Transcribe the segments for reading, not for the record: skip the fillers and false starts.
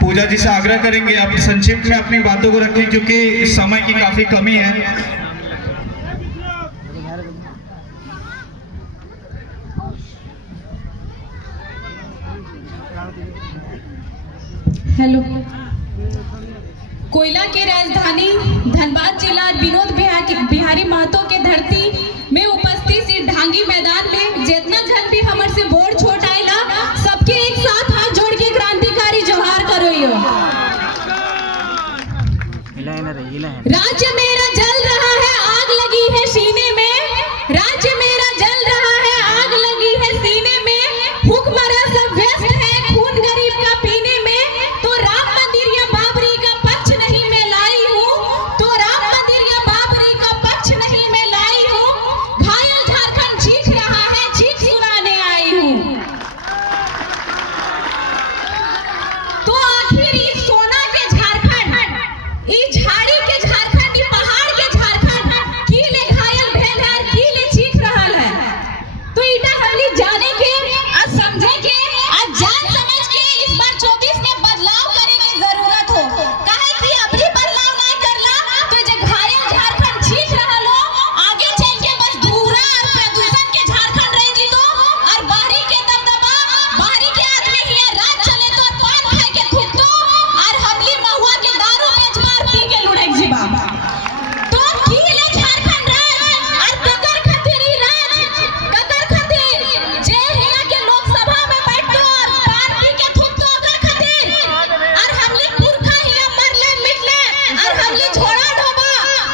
पूजा जी से आग्रह करेंगे आप संक्षिप्त में अपनी बातों को रखें क्योंकि समय की काफी कमी है। हेलो। कोयला की राजधानी धनबाद जिला विनोद बिहारी महतो के धरती में उपस्थित इस ढांगी मैदान में जितना जन भी हमर से बोर्ड छोट आइला सबके एक साथ हाथ जोड़ के क्रांतिकारी जोहार करो। राज्य मेरा जल रहा है, आग लगी है सीने में। राज्य मेरा जल रहा है, आग लगी है सीने में। हुक्मरान सब व्यस्त है खून गरीब का पीने में। तो राम मंदिर या बाबरी का पक्ष नहीं मैं लाई हूँ। तो राम मंदिर या बाबरी का पक्ष नहीं मैं लाई हूँ। घायल झारखंड चीख रहा है, चीख सुनाने आई हूँ। तो आखिर इस सोना के झारखंड, इस झाड़ी के झारखंड, इस पहाड़ के झारखंड कीले घायल भेल है, कीले चीख रहा है। तो इटा हमनी जाने के और समझे के और जान समझ के इस बार 24 में बदलाव करे की जरूरत हो। काहे कि अबरी बदलाव नहीं करला तो जे घायल झारखंड चीख रहा लो आगे चल के बस धूरा और प्रदूषण के झारखंड रह जी तो और बाहरी के दबदबा, बाहरी के आदमी ही रात चले तो पान खाए के थूक दो और हमली महुआ के दारू बेच मार पी के लुढ़क जी बाबा। तो कीले झारखंड राज और ककर खतीरी राज, ककर खतीर जे हिया के लोकसभा में बैठो और पान पी के थूक दो ओकर खतीर। और हमली पुरखा हिया मरले मिटले और हमली झोड़ा ढोबा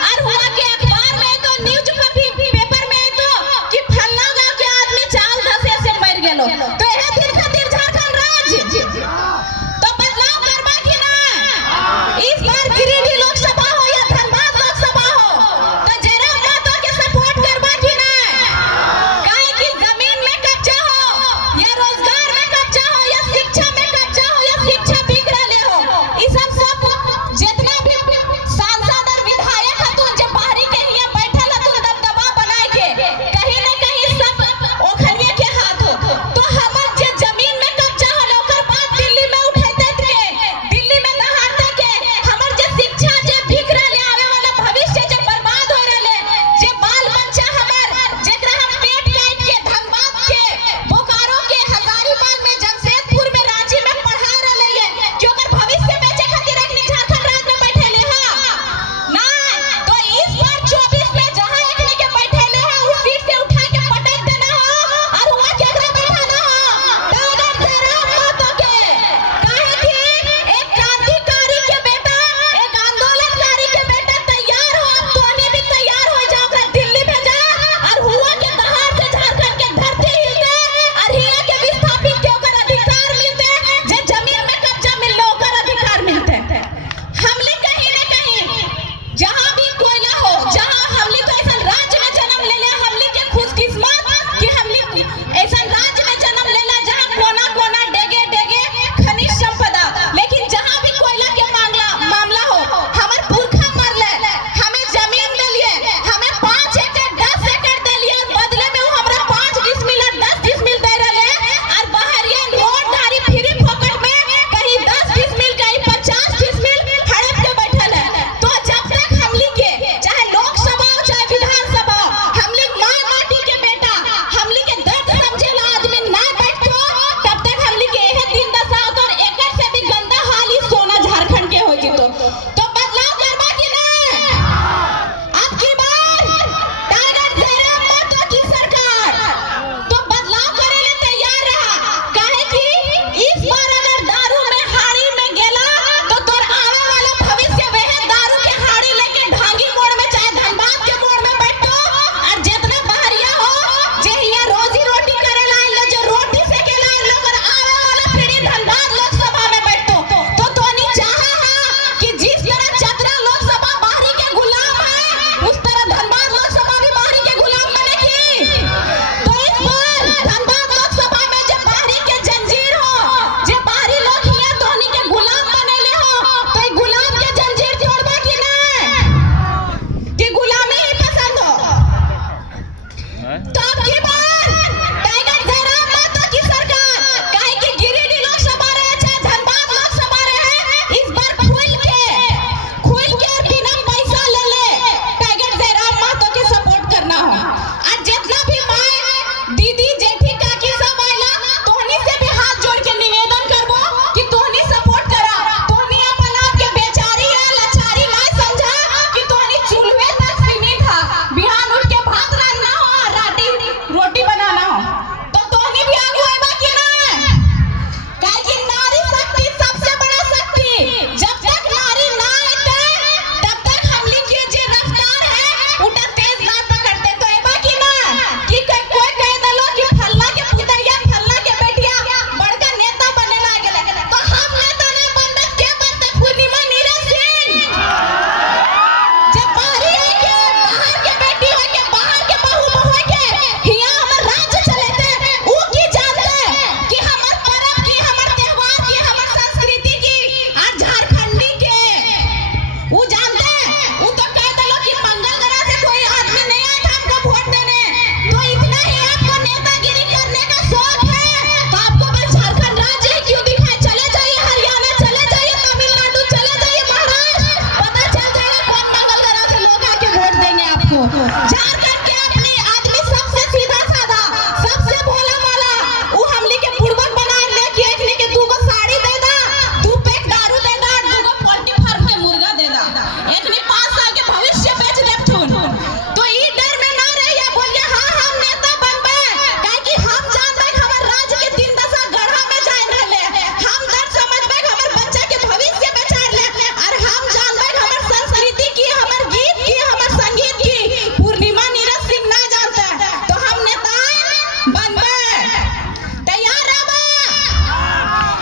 और हुआ के अखबार में तो न्यूज पेपर में तो कि फलना गांव के आदमी चाल धसे से मर गेलो। तो एहे दिन खातिर झारखंड राज तो बदलाव करबा कि ना। इस बार गिरिडीह लोकसभा हो या धनबाद लोकसभा हो तो जरा महतो के सपोर्ट करबा कि ना। काहे कि जमीन में कब्जा हो या रोजगार में कब्जा हो या शिक्षा में कब्जा हो या शिक्षा बिक रहले हो, ई सब जितना भी सांसद और विधायक हतुन जे बाहरी के हिया बैठल हतुन दबदबा बनाए के कहीं न कहीं सब ओखरिए के हाथ हो। तो हम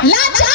लाचार